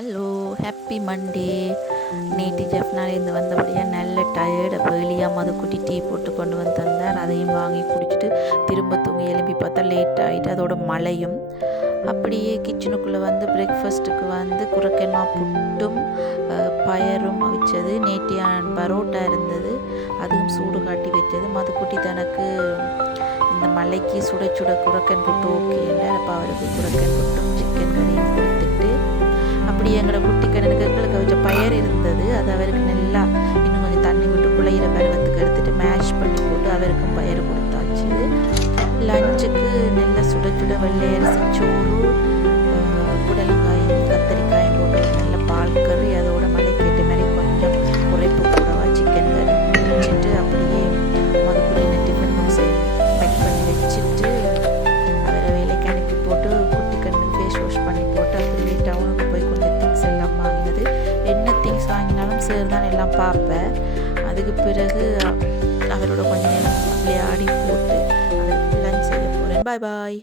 Hello, happy Monday. நேற்று ஜெஃப்னாலேருந்து வந்தபடியாக நல்ல tired. அப்போ எலியா மதுக்குட்டி டீ போட்டு கொண்டு வந்து தந்தார். அதையும் வாங்கி குடிச்சிட்டு திரும்ப தூங்கி எழும்பி பார்த்தா லேட் ஆகிட்டு, அதோட மழையும். அப்படியே கிச்சனுக்குள்ளே வந்து பிரேக்ஃபாஸ்ட்டுக்கு வந்து குரக்கென்மா புட்டும் பயரும் வச்சது. நேற்றியான் பரோட்டா இருந்தது, அதுவும் சூடு காட்டி வச்சது. மதுக்குட்டி தனக்கு இந்த மலைக்கு சுட சுட குரக்கன் புட்டு ஓகே இல்லை. அப்போ அவருக்கு குரக்கன் புட்டும் சிக்கன் கறியும் கொடுத்துட்டு அப்படியே எங்களோட குட்டி கண்ணனுக்கு எங்களுக்கு வச்ச பயர் இருந்தது. அது அவருக்கு நல்லா இன்னும் கொஞ்சம் தண்ணி விட்டு குழையிற பருவத்துக்கு எடுத்துகிட்டு மேஷ் பண்ணி போட்டு அவருக்கும் பயர் கொடுத்தாச்சு. லஞ்சுக்கு நல்ல சுட சுட வெள்ளை அரிசி சோறு, புடலங்காயும் கத்தரிக்காயும் போட்டு நல்ல பால் கறி, அதோட மலைக்கு ஏற்ற மாதிரி கொஞ்சம் உரைப்பு கூடவா சிக்கன் கறி வச்சுட்டு அப்படியே மதுக்குள்ள டிஃபன் பாக்ஸை பேக் பண்ணி வச்சுட்டு அவரை வேலைக்கு அனுப்பி போட்டு குட்டி கண்ணு ஃபேஸ் வாஷ் பண்ணி போட்டு அப்படியே டவுனுக்கு போய் கொஞ்சம் திங்ஸ் எல்லாம் வாங்கினது. என்ன திங்ஸ் வாங்கினாலும் சேர் தான் எல்லாம் பார்ப்பேன். அதுக்கு பிறகு அவரோட கொஞ்சம் நேரம் விளையாடி போட்டு அவருக்கு லஞ்ச் செய்ய போகிறேன். பாய் பாய்.